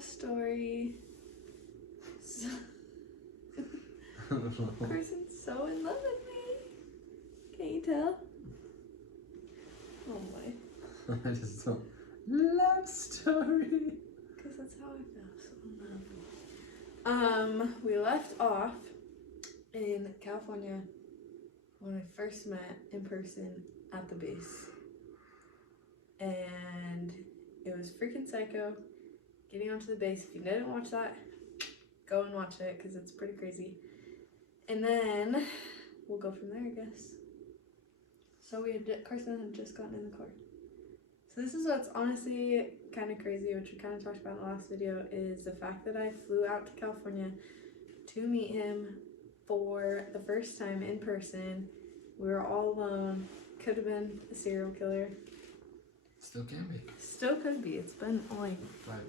love story. So Carson's so in love with me. Can't you tell? Oh my. I just don't. Love story. Because that's how I feel. So in love. We left off in California when we first met in person at the base. And it was freaking psycho getting onto the base. If you didn't watch that, go and watch it because it's pretty crazy. And then we'll go from there, I guess. So Carson had just gotten in the car. So this is what's honestly kind of crazy, which we kind of talked about in the last video, is the fact that I flew out to California to meet him for the first time in person. We were all alone. Could have been a serial killer. Still can be. Still could be. It's been only 5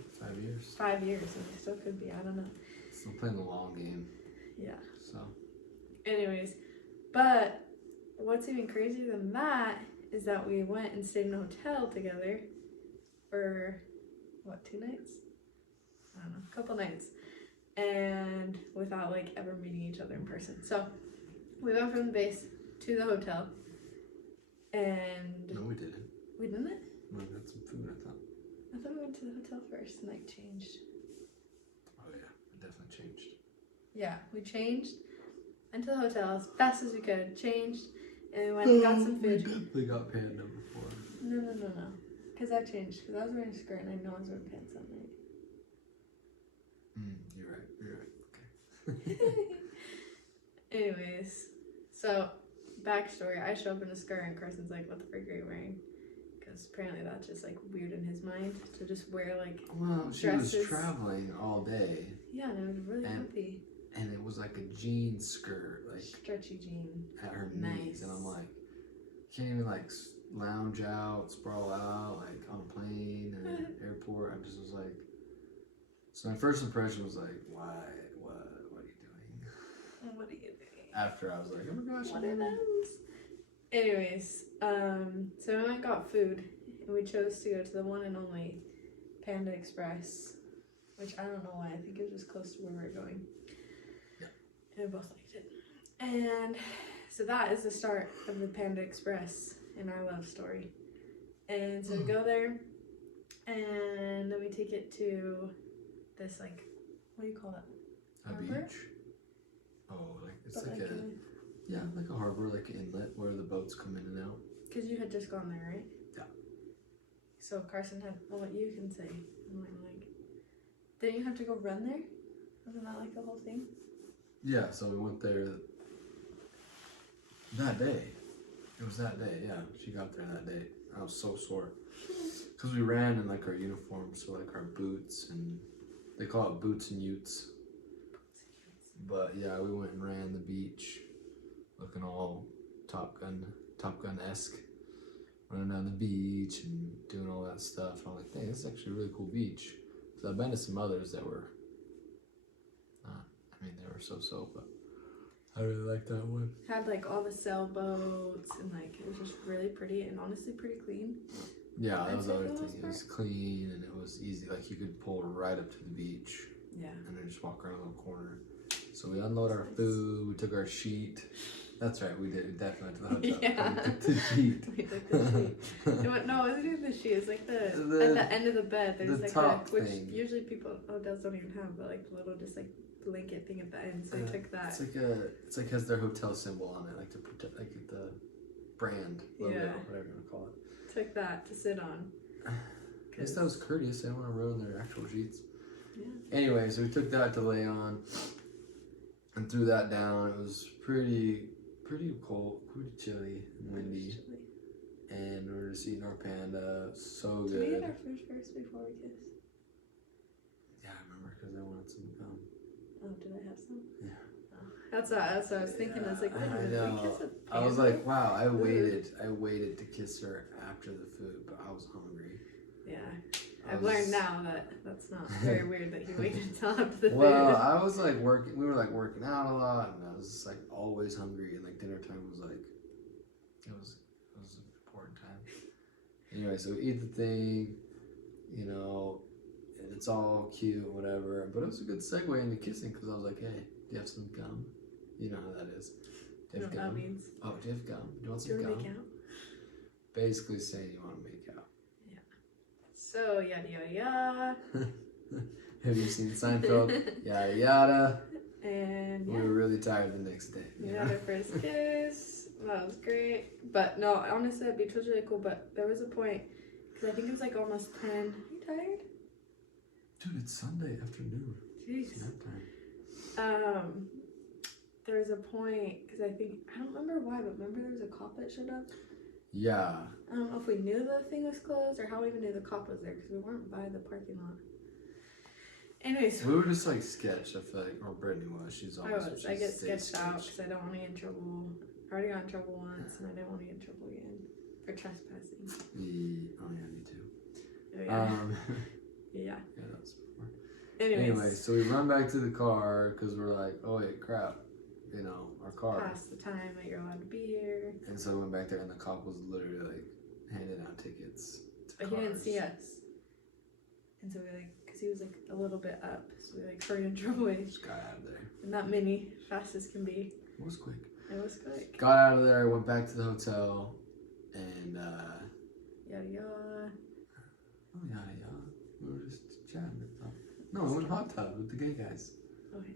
years. 5 years, and it still could be. I don't know. Still playing the long game. Yeah. So. Anyways, but what's even crazier than that is that we went and stayed in a hotel together for, what, 2 nights? I don't know, a couple nights. And without, like, ever meeting each other in person. So, we went from the base to the hotel. And... No, we didn't. We didn't? We got some food, I thought. I thought we went to the hotel first and, like, changed. Oh, yeah. It definitely changed. Yeah, we changed. Went to the hotel as fast as we could. Changed. And we went and got some food. We definitely got Panda before. No. Because I changed. Because I was wearing a skirt and I know I was wearing pants that night. You're right. Okay. Anyways, so backstory: I show up in a skirt and Carson's like, "What the frick are you wearing?" Because apparently that's just like weird in his mind to just wear like. Well, she dresses. was traveling all day. Yeah, and it was really comfy. And it was like a jean skirt, like stretchy jean at her nice. knees, and I'm like, can't even like lounge out, sprawl out, like on a plane and an airport. I just was like, so my first impression was like, why, what are you doing? What are you doing? After I was like, oh my gosh, what are those? Anyways, so we went and got food, and we chose to go to the one and only Panda Express, which I don't know why. I think it was just close to where we were going. Yeah. And we both liked it. And so that is the start of the Panda Express in our love story. And so we go there, and then we take it to this, like, what do you call it? A Harbor? beach? Oh, like it's But like a harbor, like an inlet where the boats come in and out. Because you had just gone there, right? Yeah. So Carson had, well, what you can say. I'm like, didn't you have to go run there? Wasn't that like the whole thing? Yeah, so we went there that day. It was that day, yeah. She got there that day. I was so sore. Because we ran in like our uniforms, so like our boots, and they call it boots and utes. But yeah, we went and ran the beach, looking all Top Gun-esque, running down the beach and doing all that stuff. And I'm like, dang, this is actually a really cool beach. So I've been to some others that were not, I mean, they were so, but I really liked that one. Had like all the sailboats and like it was just really pretty and honestly pretty clean. Yeah, that was the I'd say other for the thing. most It was clean and it was easy. Like you could pull right up to the beach. Yeah. And then just walk around a little corner. So we unload our food. We took our sheet. That's right, we did. We definitely went to the hotel. Yeah. We took the sheet. We took the sheet. No, it wasn't even the sheet. It's like at the end of the bed. There's the like top which thing. usually hotels don't even have, but like the little just like blanket thing at the end. So I took that. It's like has their hotel symbol on it, like to protect, like the brand logo, Yeah. whatever you want to call it. Took that to sit on. I guess that was courteous. They don't want to ruin their actual sheets. Yeah. Anyway, so we took that to lay on and threw that down. It was pretty cold, pretty chilly and windy. And we were just eating our Panda. So Did good. we get our food first before we kissed? Yeah, I remember because I wanted some gum. Oh, did I have some? Yeah. Oh. That's what I was thinking. I was like, wait a I minute, know. we kiss a I was panda? like, wow, I waited to kiss her after the food, but I was hungry. Yeah. I've learned now that that's not very weird that he waited until after the food. Well, I was like working. We were like working out a lot, and I was just like always hungry. And like dinner time was like, it was an important time. Anyway, so we eat the thing, you know, and it's all cute, whatever. But it was a good segue into kissing because I was like, "Hey, do you have some gum? You know how that is. Do you have You know what gum? that means. Oh, do you have gum? Do you want Do some you want gum?" to make out? Basically saying you want to make out. So, yada yada yada. Have you seen Seinfeld? Yada yada. And We yeah. were really tired the next day. We had our first kiss. That was great. But no, honestly, the beach was really cool. But there was a point, because I think it was like almost 10. Are you tired? Dude, it's Sunday afternoon. Jeez. It's nap time. There was a point, because I don't remember why, but remember there was a cop that showed up? Yeah. I don't know if we knew the thing was closed or how we even knew the cop was there, because we weren't by the parking lot. Anyways. We were just like sketched, I feel like, or Brittany was. She's always. I get sketched out because I don't want to get in trouble. I already got in trouble once, and I didn't want to get in trouble again for trespassing. Oh yeah, me too. Oh, yeah. Yeah. Yeah, that was before. Anyway, so we run back to the car because we're like, oh wait, crap, our car. past the time that you're allowed to be here. And so we went back there, and the cop was literally like handing out tickets to But cars. he didn't see us. And so we because he was like a little bit up, so we hurried and drove away. Just got out of there. Not many, fast as can be. It was quick. It was quick. Got out of there, went back to the hotel, and Yada yada. oh yeah, we were just chatting. No, we went hot tub with the gay guys. Oh yeah.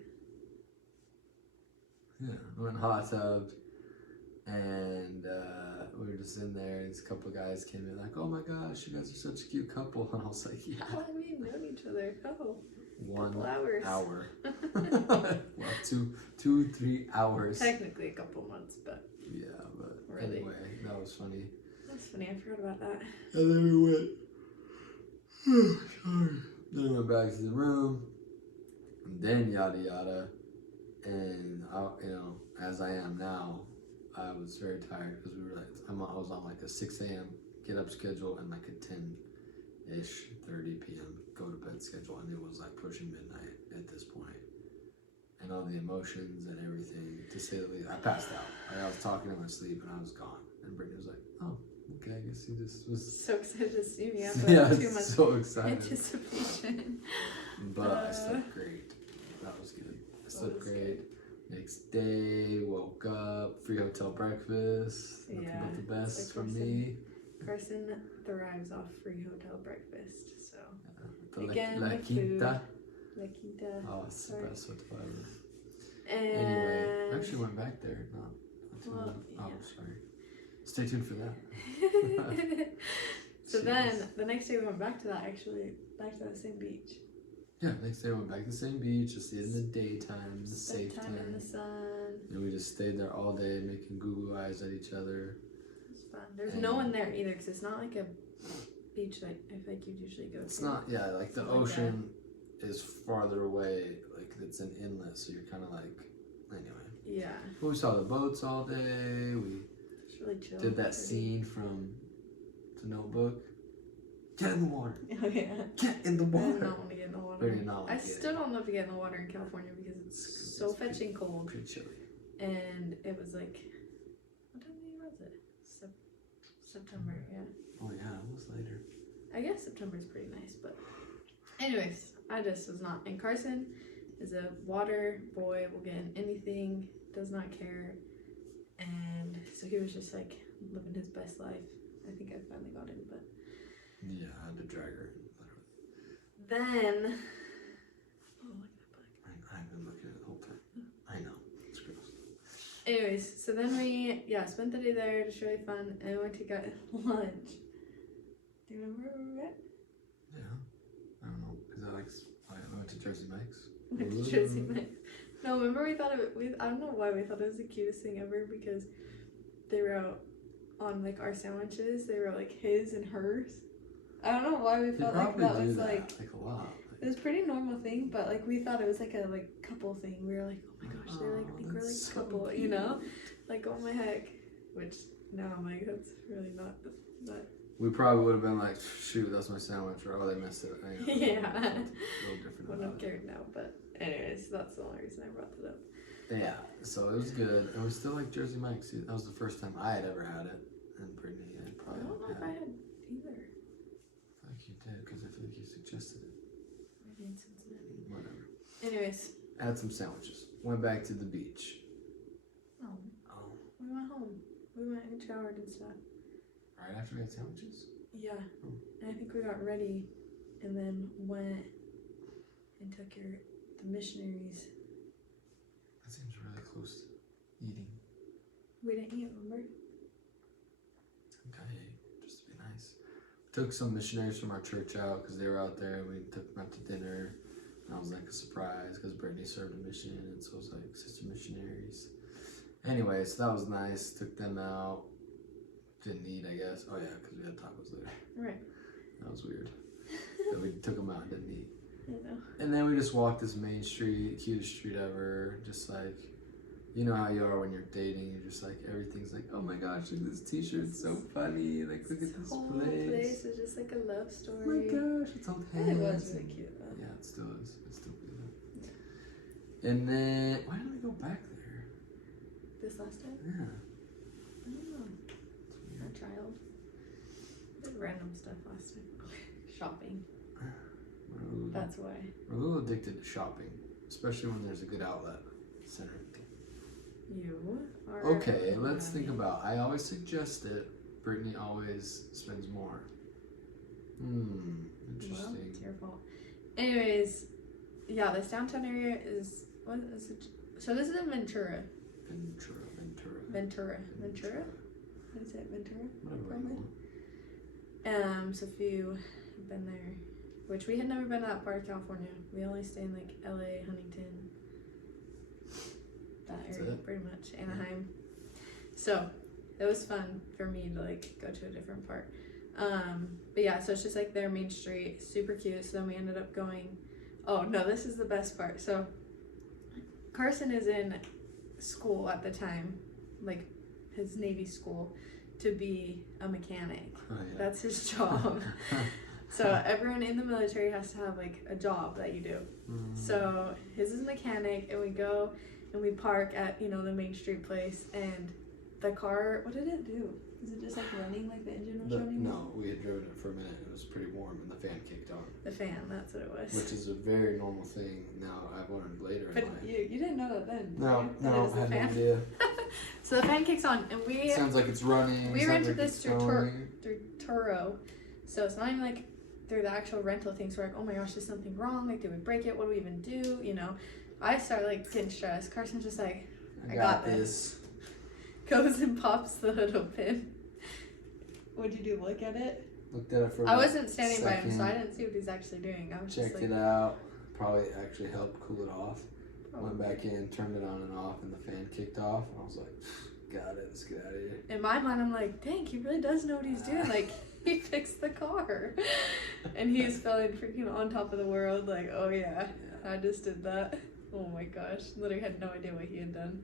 Yeah, we went hot tub, and we were just in there. And these couple of guys came in like, "Oh my gosh, you guys are such a cute couple," and I was like, "Yeah." How long have we known each other? Oh, 1 couple hours. hour. Well, 2-3 hours. Technically a couple months, but Yeah, but Really? anyway, that was funny. that's funny. I forgot about that. And then we went. Sorry. Then we went back to the room, and then yada yada, and as I am now, I was very tired because we were like, I was on like a 6 a.m. get up schedule and like a 10-ish, 30 p.m. go to bed schedule, and it was like pushing midnight at this point. And all the emotions and everything, to say the least, I passed out. Like, I was talking in my sleep and I was gone. And Brittany was like, "Oh, okay, I guess he just was." So excited to see me after too much so excited. anticipation. But I slept great. That was good. I slept great. Next day, woke up, free hotel breakfast. Nothing but the best for me. Carson thrives off free hotel breakfast, so. The Again, La the Quinta. La Quinta. Oh, it's the best hotel ever. And Anyway, I actually went back there. Not too long. Oh, sorry. Stay tuned for that. So then, the next day we went back to that same beach. Yeah, next day we went back to the same beach, just in the daytime, the safe Spent time. in the sun. And we just stayed there all day, making goo-goo eyes at each other. It was fun. There's no one there either, because it's not like a beach like I feel like you'd usually go to. It's not, yeah, like the ocean is farther away, like it's an inlet, so you're kind of like, anyway. Yeah. But we saw the boats all day, we It's really chill. did that scene from The Notebook. Get in the water! Oh yeah. Get in the I water! did not want to get in the water. Very not I like still don't love to get in the water in California because it's so pretty- fetching cold. Pretty chilly. And it was like, what time of year was it? September, yeah. Oh yeah, it was later. I guess September is pretty nice, but anyways, I just was not. And Carson is a water boy, will get in anything, does not care. And so he was just like living his best life. I think I finally got in, but Yeah, I had to drag her in, literally. then, oh, look at that bug. I've been looking at it the whole time. I know, it's gross. Anyways, so then we, spent the day there, just really fun, and we went to get lunch. Do you remember where we went? Yeah, I don't know. Is that like I went to Jersey Mike's? We went to Jersey Mike's. No, remember we thought I don't know why we thought it was the cutest thing ever, because they wrote on like our sandwiches, they wrote like his and hers. I don't know why we felt like that was like a lot. it was a pretty normal thing, but like we thought it was like a couple thing. We were like, oh my gosh, they like think we're like that's a so couple, cute. you know? Like, oh my heck. Which now I'm like, that's really not. We probably would have been like, shoot, that's my sandwich, or oh, they missed it. Yeah. A little different Wouldn't have about it. cared now, but anyways, that's the only reason I brought it up. Yeah, so it was good. And we still like Jersey Mike's. That was the first time I had ever had it. And Brittany had I probably don't know if I had either. I feel like you did, because I feel like you suggested it. in Cincinnati. Whatever. Anyways. Had some sandwiches. Went back to the beach. Oh. Oh. We went home. We went and showered and stuff. Right after we had sandwiches? Yeah. Oh. And I think we got ready and then went and took the missionaries. That seems really close to eating. We didn't eat, remember? Okay, just to be nice. Took some missionaries from our church out because they were out there. We took them out to dinner. And that was like a surprise because Brittany served a mission, and so it was like sister missionaries. Anyway, so that was nice. Took them out. Didn't eat, I guess. Oh yeah, because we had tacos there. Right. That was weird. That we took them out and didn't eat. I know. And then we just walked this main street, cutest street ever. Just like, you know how you are when you're dating. You're just like, everything's like, oh my gosh, look at this t-shirt, it's so funny. Like, look at this whole place. place is just like a love story. Oh my gosh, it's all hands. It was really cute though. Yeah, it still is. It's still cute. And then, why did we go back there? This last time? Yeah. I don't know. Our child. Did random stuff last time. Shopping. That's why. We're a little addicted to shopping, especially when there's a good outlet center. You are. Okay, let's think about. I always suggest it. Brittany always spends more. Interesting. Well, it's your fault. Anyways, yeah, this downtown area is what is it? So this is in Ventura. Ventura. What is it? Ventura. Whatever. So if you have been there, which we had never been to that part of California. We only stay in like LA, Huntington, that That's area, it? pretty much, Anaheim. So it was fun for me to like go to a different part. But yeah, so it's just like their main street, super cute. So then we ended up going. Oh no, this is the best part. So Carson is in school at the time, like his Navy school, to be a mechanic. Oh, yeah. That's his job. So everyone in the military has to have like a job that you do. So his is mechanic, and we go and we park at, you know, the Main Street place, and the car, what did it do? Is it just like running, like the engine was running? No, we had driven it for a minute. It was pretty warm, and the fan kicked on. The fan, that's what it was. Which is a very normal thing. Now I've learned later But in life. you didn't know that then. No, right? That it no, was I the had no fan. idea. So the fan kicks on, and we Sounds like it's running. we sounds rented like this it's through going. Turo, so it's not even like through the actual rental thing. So we're like, oh my gosh, is something wrong? Like, did we break it? What do we even do? You know, I start like getting stressed. Carson's just like, I got this. Goes and pops the hood open. What'd you do? Look at it? Looked at it for I wasn't standing by him, so I second. didn't see what he's actually doing. I was Checked just like, it out. Probably actually helped cool it off. Went probably. back in, turned it on and off, and the fan kicked off. And I was like, got it, let's get out of here. In my mind, I'm like, dang, he really does know what he's doing. Like, he fixed the car. And he's feeling freaking on top of the world. Like, oh yeah, I just did that. Oh my gosh. Literally had no idea what he had done.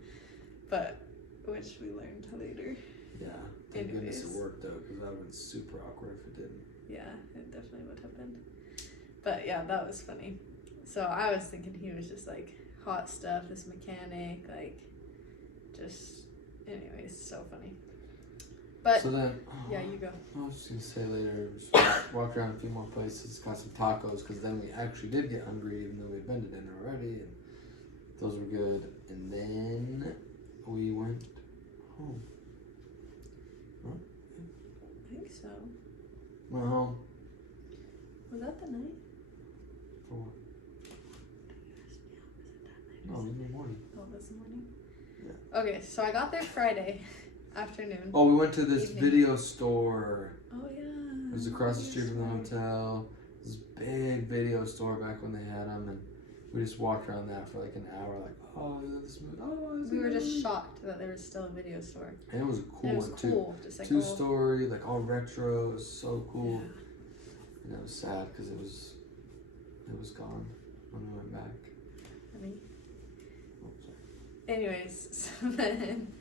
But, which we learned later. Yeah, thank goodness Anyways. it worked though, because that would have been super awkward if it didn't. Yeah, it definitely would have been. But yeah, that was funny. So I was thinking he was just like hot stuff, this mechanic, like just, anyways, so funny. But So then, yeah, you go. I was just gonna say later, just walked around a few more places, got some tacos, because then we actually did get hungry, even though we had been to dinner already, and those were good. And then we went home. I think so. Went home Was that the night? for what? No, it was in the morning. Oh, this morning? Yeah. Okay, so I got there Friday afternoon. Oh, we went to this Evening. video store. Oh, yeah. It was across the street from the hotel. This big video store back when they had them, and we just walked around that for like an hour, like, oh, this movie. Oh, We were just shocked that there was still a video store. And it was a cool And it was one too. cool. Just like all- Two-story, like all retro. It was so cool. Yeah. And it was sad because it was gone when we went back. I mean, Oh, sorry. anyways, so then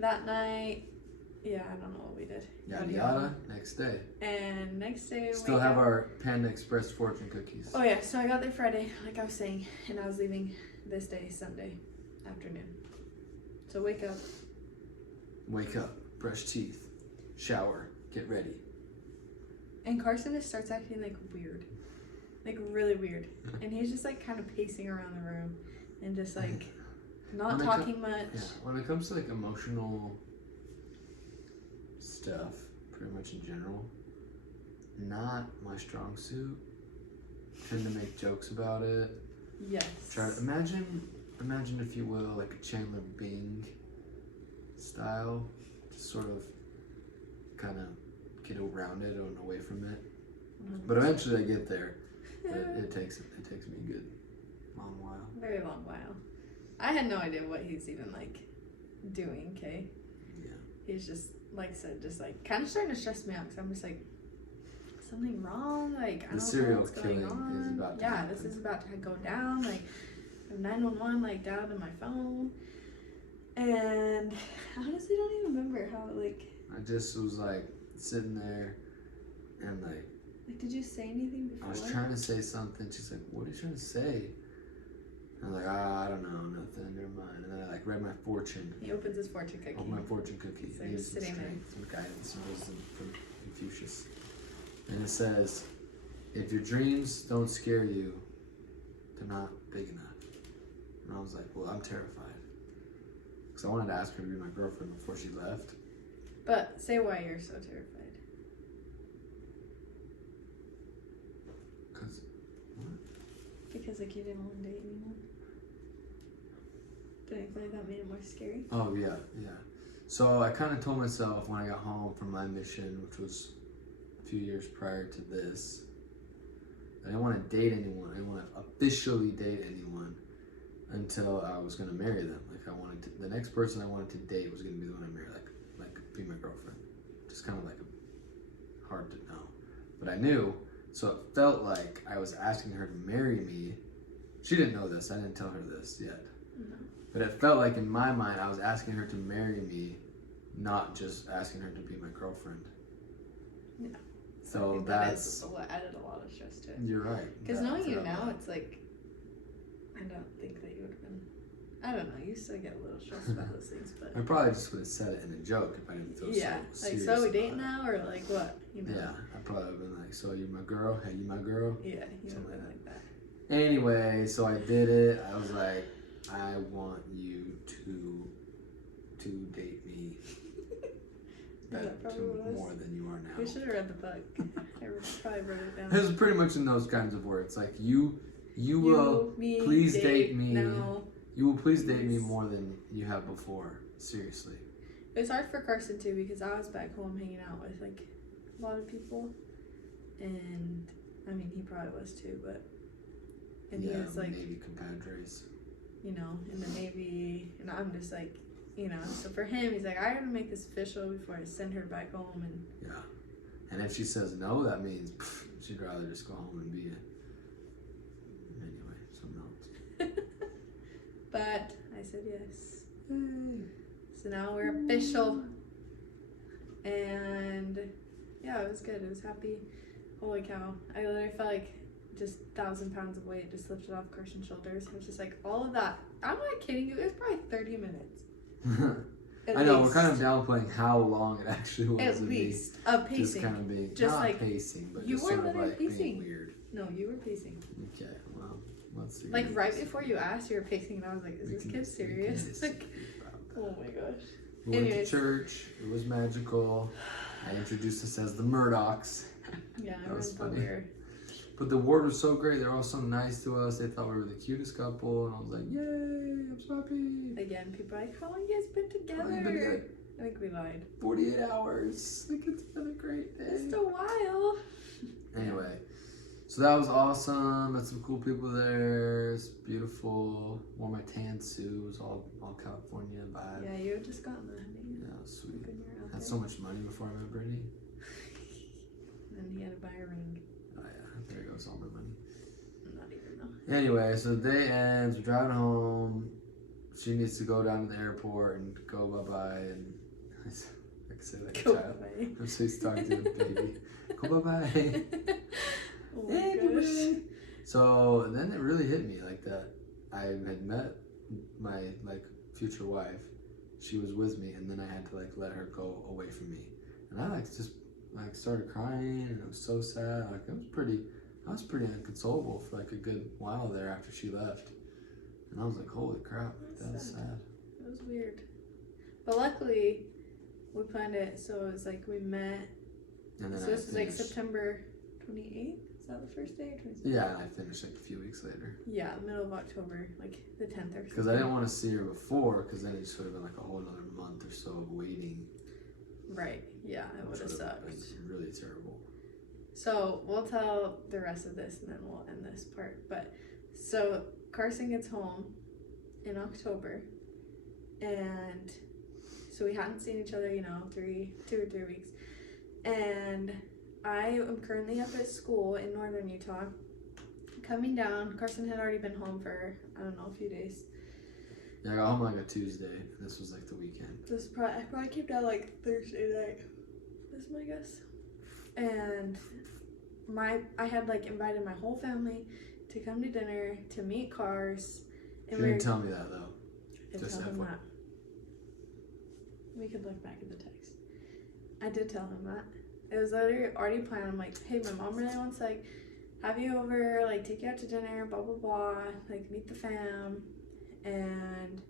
that night, yeah, I don't know what we did. Yada yada. Next day. And next day, Still wake have up. our Panda Express fortune cookies. Oh yeah, so I got there Friday, like I was saying, and I was leaving this day, Sunday afternoon. So wake up. Wake up, brush teeth, shower, get ready. And Carson just starts acting like weird. like really weird. And he's just like kind of pacing around the room and just like not talking much. Yeah, when it comes to like emotional stuff, pretty much in general, not my strong suit. Tend to make jokes about it. Yes. Try to imagine if you will, like a Chandler Bing style, just sort of kind of get around it and away from it. But eventually I get there. But it takes me a good long while. Very long while. I had no idea what he's even like doing, okay? Yeah. He's just, like I said, just like kind of starting to stress me out because I'm just like, something wrong? Like, I don't know what's going on. Is about to happen. This is about to go down. Like, I have 911 like down on my phone. And I honestly don't even remember how, like... I just was like sitting there and like... Like, did you say anything before? I was trying to say something. She's like, what are you trying to say? I was like, I don't know, nothing, never mind. And then I like read my fortune. He opens his fortune cookie. Oh, my fortune cookie. So I he's need some sitting there. strength, some guidance, some wisdom from Confucius. And it says, if your dreams don't scare you, they're not big enough. And I was like, well, I'm terrified. Because I wanted to ask her to be my girlfriend before she left. But say why you're so terrified. Because, what? Because like you didn't want to date anyone. Did I feel like that made it more scary? Oh, yeah. So I kind of told myself when I got home from my mission, which was a few years prior to this, I didn't want to date anyone. I didn't want to officially date anyone until I was going to marry them. Like the next person I wanted to date was going to be the one I married, like be my girlfriend. Just kind of like hard to know. But I knew, so it felt like I was asking her to marry me. She didn't know this. I didn't tell her this yet. No. But it felt like in my mind I was asking her to marry me, not just asking her to be my girlfriend. Yeah. So I think that's what added a lot of stress to it. You're right. Because knowing you now, it's like I don't think that you would have been. I don't know. You still get a little stressed about those things, but I probably just would have said it in a joke if I didn't feel yeah, so like serious. so we date now or like what? You know? Yeah, I probably would have been like, so you're my girl? Hey, you my girl? Yeah, you would have Something been like like that. Anyway, so I did it. I was like, I want you to date me more than you are now. We should have read the book. I probably wrote it down. It was pretty much in those kinds of words. Like you will please date me. Now. You will please date me more than you have before. Seriously. It was hard for Carson too because I was back home hanging out with like a lot of people, and I mean he probably was too, but he was like Navy compadres. You know, in the Navy, and I'm just like, you know, so for him, he's like, I gotta make this official before I send her back home, and yeah, and if she says no, that means she'd rather just go home and be anyway, something else. But I said yes. So now we're official, and yeah, it was good. It was happy. Holy cow! I literally felt like just 1,000 pounds of weight just lifted off Carson's shoulders. It was just like all of that. I'm not kidding you. It was probably 30 minutes. I know, we're kind of downplaying how long it actually was. At least. Of pacing. Just kind of being, just not like, pacing, but you just were sort of literally like pacing. being weird. No, you were pacing. Okay, well, let's see. Like right before you asked, you were pacing, and I was like, is this kid serious? Like, oh my gosh. We went to church. It was magical. I introduced us as the Murdocks. Yeah, that was funny. Weird. But the ward was so great. They were all so nice to us. They thought we were the cutest couple. And I was like, yay, I'm so happy. Again, people are like, how long you guys been together? I think we lied. 48 hours. Like, it's been a great day. Just a while. Anyway, so that was awesome. Met some cool people there. It's beautiful. Wore my tan suit. It was all California vibe. Yeah, you had just gotten that, honey. Yeah, it was sweet. I had so much money before I met Brittany. And he had to buy a ring. Oh yeah, there goes all my money. Not even though. Anyway, so the day ends. We're driving home. She needs to go down to the airport and go bye-bye. And I say like a child. Bye. I'm so used to talking to the baby. Go bye-bye. Oh my gosh. So then it really hit me like that. I had met my like future wife. She was with me, and then I had to like let her go away from me. And I like just like started crying, and it was so sad. Like it was I was pretty inconsolable for like a good while there after she left. And I was like, holy crap, that was sad. It was weird. But luckily, we planned it so it was like we met. And then So this is like September 28th? Is that the first day? Or 27th? Yeah, I finished like a few weeks later. Yeah, middle of October, like the 10th or something. Because I didn't want to see her before, because then it just would have been like a whole another month or so of waiting. Right, yeah, it would have sucked. Been really terrible. So we'll tell the rest of this and then we'll end this part. But so Carson gets home in October, and so we hadn't seen each other, 2 or 3 weeks. And I am currently up at school in northern Utah. Coming down, Carson had already been home for, I don't know, a few days. Yeah, I got home like a Tuesday. This was like the weekend. I probably came down like Thursday night. That's my guess. And I had like invited my whole family to come to dinner to meet Cars. And you didn't tell me that though. I did tell him that. We could look back at the text. I did tell him that. It was literally already planned. I'm like, hey, my mom really wants like have you over, like take you out to dinner, blah blah blah, like meet the fam. And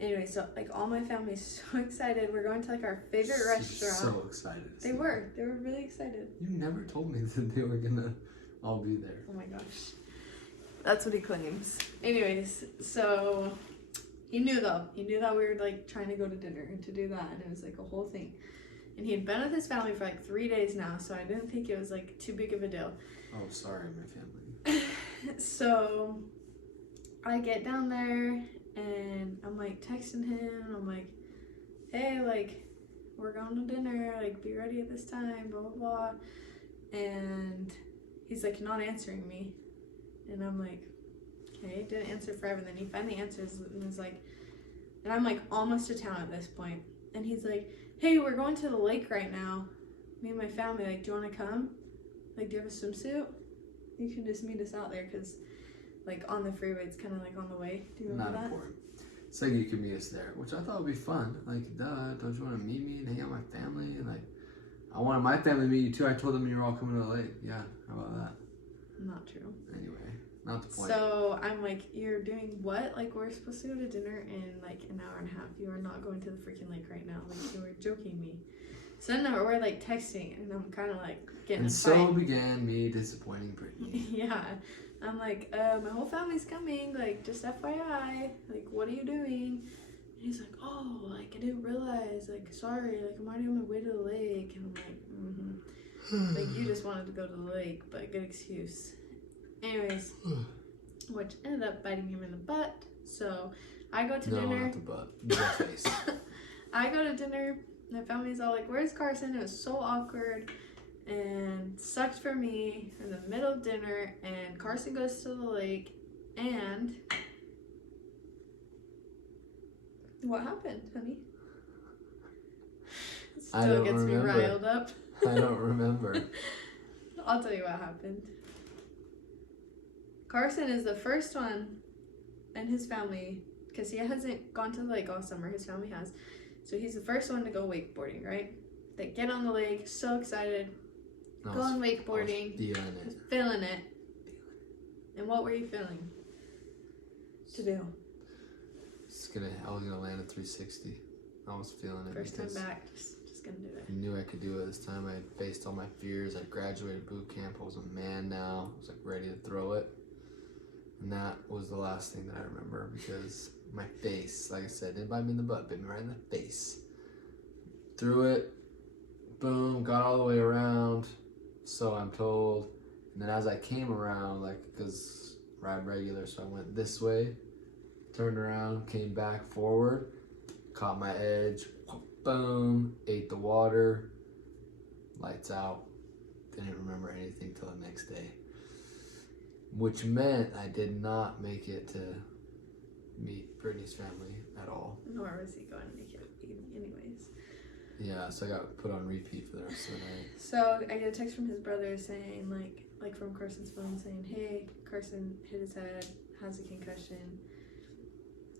anyway, so like all my family's so excited. We're going to like our favorite restaurant. So excited. They were really excited. You never told me that they were gonna all be there. Oh my gosh. That's what he claims. Anyways, so he knew that we were like trying to go to dinner and to do that, and it was like a whole thing. And he had been with his family for like 3 days now, so I didn't think it was like too big of a deal. Oh, sorry, my family. So I get down there and I'm like texting him. I'm like, hey, like we're going to dinner. Like be ready at this time. Blah blah blah. And he's like not answering me, and I'm like, okay, didn't answer forever. And then he finally answers and is like, and I'm like almost to town at this point, and he's like, hey, we're going to the lake right now, me and my family, like do you want to come? Like do you have a swimsuit? You can just meet us out there, because like on the freeway it's kind of like on the way. Do you remember Not that? important. It's like you could meet us there, which I thought would be fun. Like, duh, don't you want to meet me and hang out with my family? And like, I wanted my family to meet you too. I told them you were all coming to the lake. Yeah, how about that? Not true. Anyway, not the point. So I'm like, you're doing what? Like we're supposed to go to dinner in like an hour and a half. You are not going to the freaking lake right now. Like you were joking me. So then we're like texting, and I'm kind of like getting and a so fight. began me disappointing Brittany. Yeah. I'm like, my whole family's coming, like, just FYI, like, what are you doing? And he's like, oh, like, I didn't realize, like, sorry, like, I'm already on my way to the lake. And I'm like, like, you just wanted to go to the lake, but good excuse. Anyways, which ended up biting him in the butt. So I go to dinner. No, not the butt. The face. I go to dinner. My family's all like, where's Carson? It was so awkward. And sucked for me in the middle of dinner, and Carson goes to the lake, and what happened, honey? Still gets me riled up. I don't remember. I'll tell you what happened. Carson is the first one and his family, because he hasn't gone to the lake all summer, his family has, so he's the first one to go wakeboarding, right? They get on the lake, so excited. Going wakeboarding, feeling it. And what were you feeling to do? I was gonna land a 360. I was feeling it. First time back, just gonna do it. I knew I could do it this time. I had faced all my fears. I graduated boot camp. I was a man now. I was like ready to throw it. And that was the last thing that I remember, because my face, like I said, didn't bite me in the butt, bit me right in the face. Threw it, boom, got all the way around. So I'm told, and then as I came around, like, because ride regular, so I went this way, turned around, came back forward, caught my edge, boom, ate the water, lights out, didn't remember anything till the next day, which meant I did not make it to meet Brittany's family at all. Nor was he going to make it anyways. Yeah, so I got put on repeat for the rest of the night. So I get a text from his brother saying, like from Carson's phone saying, hey, Carson hit his head, has a concussion.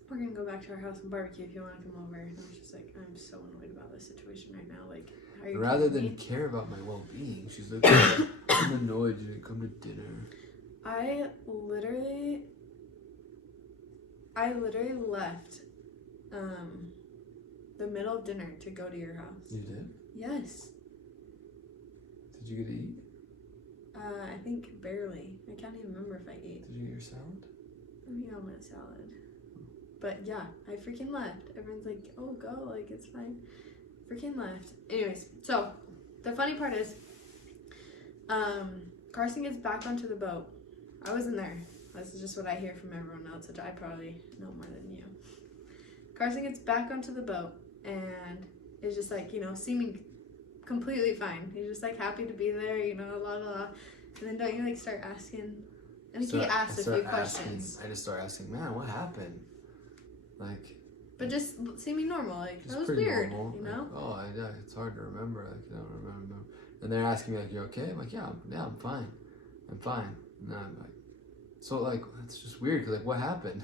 we're gonna go back to our house and barbecue if you want to come over. And I was just like, I'm so annoyed about this situation right now. Like, are you Rather kidding than me? care about my well-being, she's like, I'm annoyed you didn't come to dinner. I literally left the middle of dinner to go to your house. You did? Yes. Did you get to eat? I think barely. I can't even remember if I ate. Did you get your salad? Maybe I went salad. But yeah, I freaking left. Everyone's like, oh, go, like, it's fine. Freaking left. Anyways, so the funny part is, Carson gets back onto the boat. I wasn't there. This is just what I hear from everyone else, which I probably know more than you. Carson gets back onto the boat and is just like, you know, seeming completely fine. He's just like happy to be there, you know, la la la. And then don't you like start asking? I think he asked a few questions. I just start asking, man, what happened? Like. But just seeming normal, like that was pretty weird, normal. you know? Like, yeah, it's hard to remember. Like, you don't remember. And they're asking me, like, you okay? I'm like, yeah, I'm fine. I'm fine. And I'm like, so like, it's just weird because like, what happened?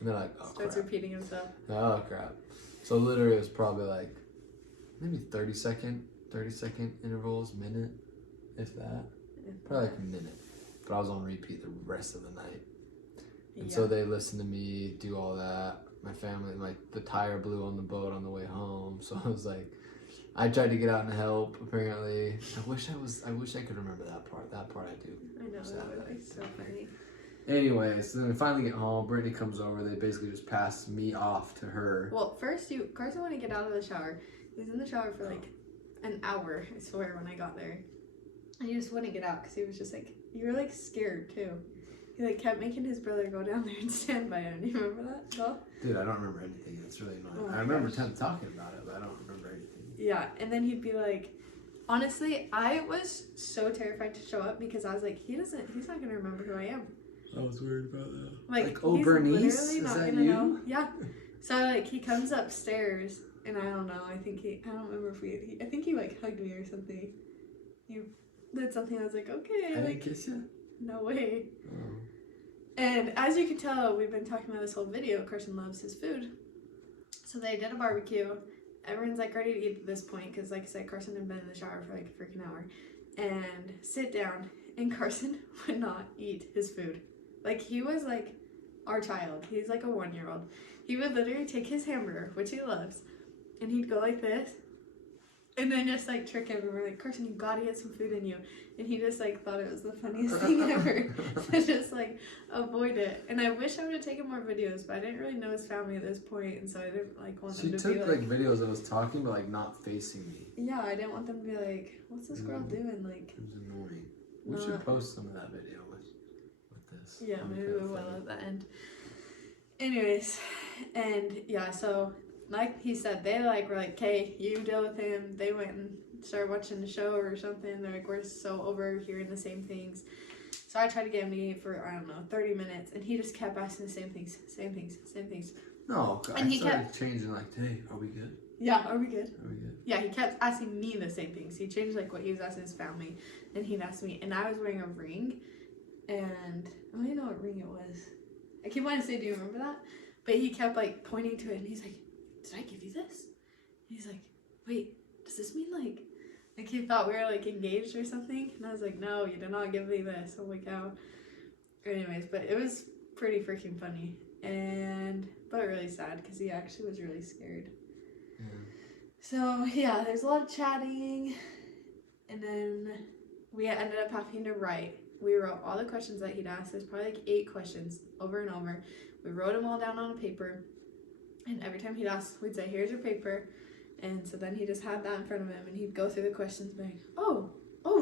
And they're like, oh Starts crap. repeating himself. Oh crap. So literally, it was probably like maybe 30 second intervals, minute, if that. Probably like a minute. But I was on repeat the rest of the night. And so they listened to me do all that. My family, like the tire blew on the boat on the way home. So I was like, I tried to get out and help. Apparently, I wish I could remember that part. That part I do. I know, that would be so funny. Anyways, so then we finally get home. Brittany comes over. They basically just pass me off to her. Well, first Carson wanted to get out of the shower. He was in the shower for like an hour, I swear, when I got there. And he just wouldn't get out because he was just like, you were like scared too. He like kept making his brother go down there and stand by him. Do you remember that at all? Dude, I don't remember anything. It's really annoying. Oh I remember talking about it, but I don't remember anything. Yeah, and then he'd be like, honestly, I was so terrified to show up because I was like, he's not gonna remember who I am. I was worried about that. Like oh, he's Bernice, literally is not that gonna you? know. Yeah. So like he comes upstairs and I don't know. I don't remember if I think he like hugged me or something. He did something. I was like, okay. I Like, didn't kiss you? no way. Oh. And as you can tell, we've been talking about this whole video. Carson loves his food. So they did a barbecue. Everyone's like ready to eat at this point because, like I said, Carson had been in the shower for like a freaking hour. And sit down, and Carson would not eat his food. Like, he was like our child. He's like a 1-year-old. He would literally take his hamburger, which he loves, and he'd go like this. And then just like trick him, and we're like, Carson, you gotta get some food in you. And he just like thought it was the funniest thing ever to just like avoid it. And I wish I would have taken more videos, but I didn't really know his family at this point, and so I didn't like want them to She be took like videos of us talking, but like not facing me. yeah, I didn't want them to be like, what's this girl doing? Like, it was annoying. We should post some of that video with this. yeah, maybe we will at the end. Anyways, and yeah, so like he said, they like were like, okay, you deal with him. They went and started watching the show or something. They're like, we're so over hearing the same things. So I tried to get him to eat for, I don't know, 30 minutes, and he just kept asking the same things. No, and he kept changing like, hey, are we good? Yeah, are we good? Are we good? Yeah, he kept asking me the same things. He changed like what he was asking his family, and he'd ask me, and I was wearing a ring, and I don't even know what ring it was. I keep wanting to say, do you remember that? But he kept like pointing to it, and he's like, did I give you this? And he's like, wait, does this mean like he thought we were like engaged or something? And I was like, no, you did not give me this. Oh my god. Anyways, but it was pretty freaking funny, but really sad because he actually was really scared. Yeah. So yeah, there's a lot of chatting, and then we ended up having to write. We wrote all the questions that he'd asked. There's probably like 8 questions over and over. We wrote them all down on a paper, and every time he'd ask, we'd say, here's your paper. And so then he just had that in front of him, and he'd go through the questions and be like, oh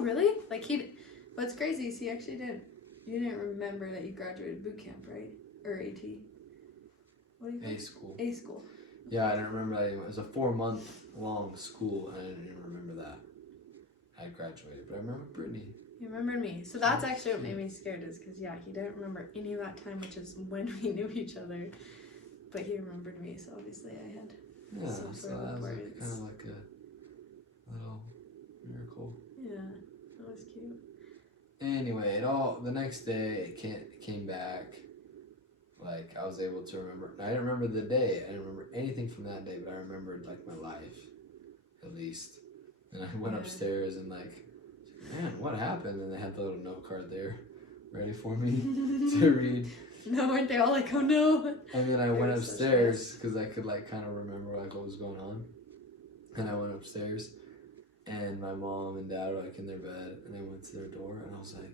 really? Like what's crazy is you didn't remember that you graduated boot camp, right? Or AT? What do you think? A school. A school. Yeah, I didn't remember that. It was a 4-month-long school, and I didn't even remember that I graduated. But I remember Brittany. You remembered me. So that's actually what made me scared, is because, yeah, he didn't remember any of that time, which is when we knew each other. But he remembered me, so obviously I had some sort of that was importance. kind of like a little miracle. Yeah, that was cute. Anyway, the next day it came back. like I was able to remember. I didn't remember the day. I didn't remember anything from that day, but I remembered like my life, at least. And I went upstairs and like, man, what happened? And they had the little note card there, ready for me to read. No, weren't they all like, oh no? And then I went upstairs because I could like kind of remember like what was going on. And I went upstairs, and my mom and dad were like in their bed, and I went to their door, and I was like,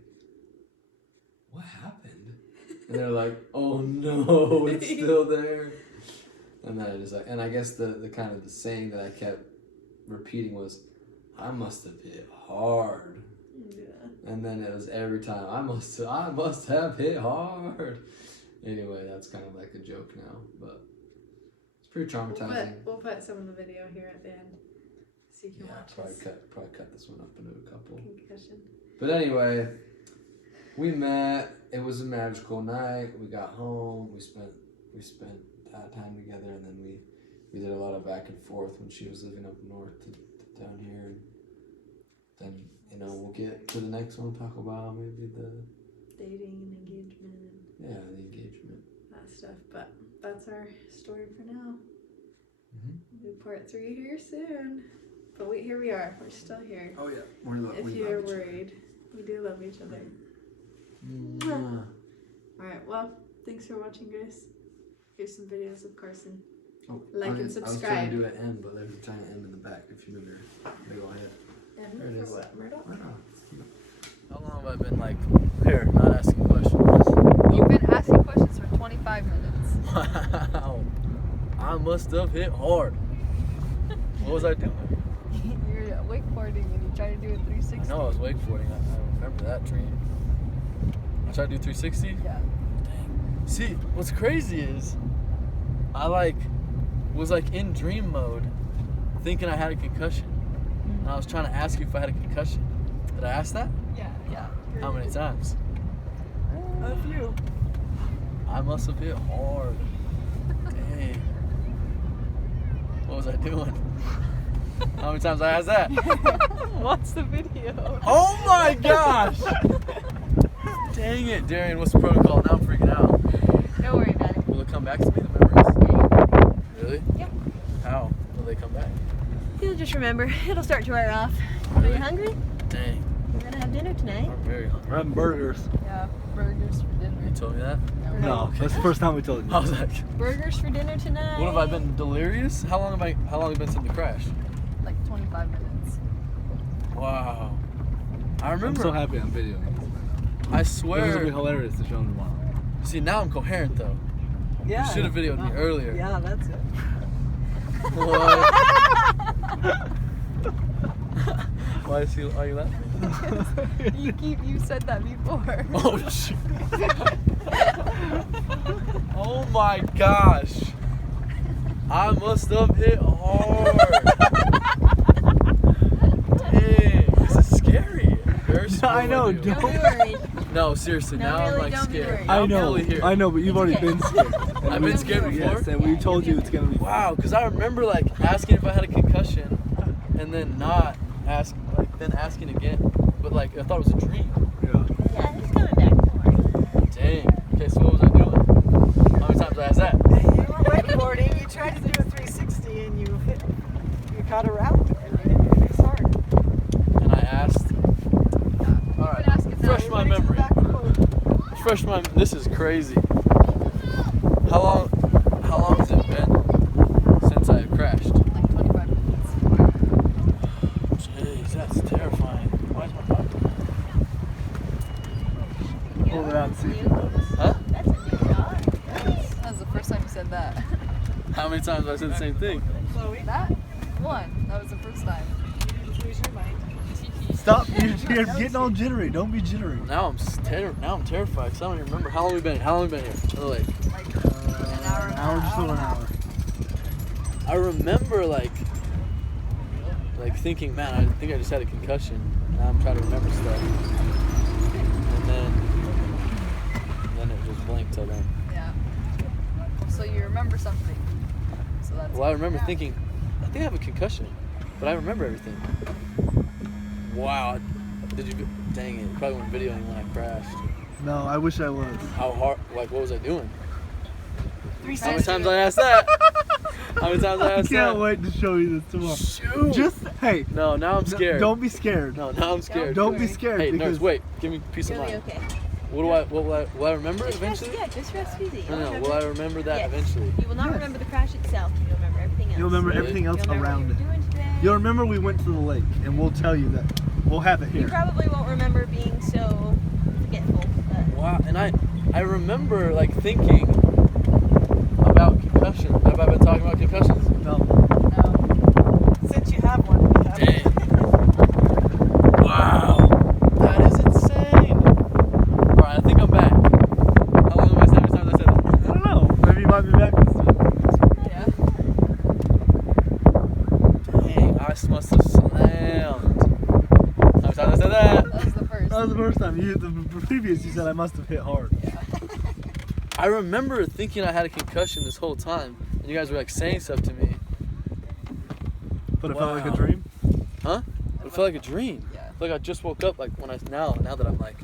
what happened? And they're like, oh no, it's still there. And then I just like, and I guess the kind of the saying that I kept repeating was, I must have hit hard. Yeah. And then it was every time, I must have hit hard. Anyway, that's kind of like a joke now, but it's pretty traumatizing. We'll put some of the video here at the end, so you can watch probably cut this one up into a couple. Concussion. But anyway, we met. It was a magical night. We got home. We spent that time together, and then we did a lot of back and forth when she was living up north to down here, and then we'll get to the next one, talk about maybe the dating and engagement. Yeah, the engagement. That stuff, but that's our story for now. Mm-hmm. We'll do part 3 here soon. But here we are. We're still here. Oh yeah, if you're worried, we do love each other. Mm-hmm. Alright, well, thanks for watching, guys. Here's some videos of Carson. Oh, and subscribe. I was trying to do an M, but there's a giant M in the back if you move your big old head. M there it for is. what? Murdocks? How long have I been like here, not asking questions? You've been asking questions for 25 minutes. Wow. I must have hit hard. What was I doing? You're wakeboarding and you try to do a 360. I know I was wakeboarding. I remember that dream. I tried to do 360? Yeah. Dang. See, what's crazy is I was in dream mode thinking I had a concussion. And I was trying to ask you if I had a concussion. Did I ask that? Yeah. How many times? A few. I must have hit hard. Dang. What was I doing? How many times I asked that? Watch the video. Oh my gosh! Dang it, Darian, what's the protocol? Now I'm freaking out. Don't worry about it. Will it come back to me, the memories? Really? Yep. How will they come back? You'll just remember. It'll start to wear off. Are you hungry? Dang. We're gonna have dinner tonight. I'm very hungry. We're having burgers. Yeah, burgers for dinner. You told me that? No, that's the first time we told you. I was like, Burgers for dinner tonight. what have I been delirious? How long have you been since the crash? Like 25 minutes. Wow. I remember. I'm so happy I'm videoing this right now. I This will be swear. hilarious to show them tomorrow. See, now I'm coherent though. Yeah. You should have videoed me earlier. Yeah, that's it. What? Why are you laughing? You said that before. Oh shit. Oh my gosh. I must have hit hard. Dang, this is scary. I know, Don't be worried. No, seriously, No, now really, I'm don't be scared. worried. Now I I'm know, fully here. I know, but you've already okay. been scared. I've been scared before? Yes, and we told you it's gonna be. Wow, because I remember asking if I had a concussion and then then asking again. But I thought it was a dream. Yeah. Yeah, he's coming back. Don't worry. Dang. Okay, so what was I doing? How many times did I ask that? You were wakeboarding, you tried to do a 360 and you caught a route and it's hard. And I asked. Alright, refresh my memory. This is crazy. How long has it been since I crashed? Like 25 minutes. Jeez, that's terrifying. Why is my butt doing Hold it out and see if you notice. that? Huh? That's a new dog. That was the first time you said that. How many times have I said the same thing? Chloe, That one. That was the first time. you didn't lose your mind. Stop! You're getting all jittery. Don't be jittery. Now I'm terrified because I don't even remember how long we been here. How long we been here? By the way, An hour. An hour, just over an hour. I remember thinking, man, I think I just had a concussion. Now I'm trying to remember stuff, and then it just blinked till then. Yeah. So you remember something. So that's. Well, I remember thinking, I think I have a concussion, but I remember everything. Wow. Dang it. You probably weren't videoing when I crashed. No, I wish I was. How hard, what was I doing? How many times I asked that? How many times I I asked can't that? wait to show you this tomorrow. Shoot. Just, hey. No, now I'm scared. Don't be scared. No, now I'm scared. Don't be scared. Hey, because nurse, wait. Give me peace of You'll be mind. okay. Will I remember it Just rest, eventually? yeah, just rest easy. No, will I remember that Yes. eventually? You will not remember the crash itself. You'll remember everything else. You'll remember Really? everything else You'll remember around what it. you were doing today. You'll remember we went to the lake, and we'll tell you that. We'll have it You here. probably won't remember being so forgetful. But Wow, and I remember like thinking about concussion. Have I been talking about concussions? No. Since you have one, we have Dang. Wow. That is insane. Alright, I think I'm back. How long have I said? How many times I said that? I don't know. Maybe you might be back this time. yeah. Dang, I must have slammed. How many times I said that? That was the first. That was the first time. The previous you said I must have hit hard. I remember thinking I had a concussion this whole time, and you guys were like saying stuff to me. But it felt like a Wow. dream. Huh? It felt like a dream. Yeah. Like I just woke up like now that I'm like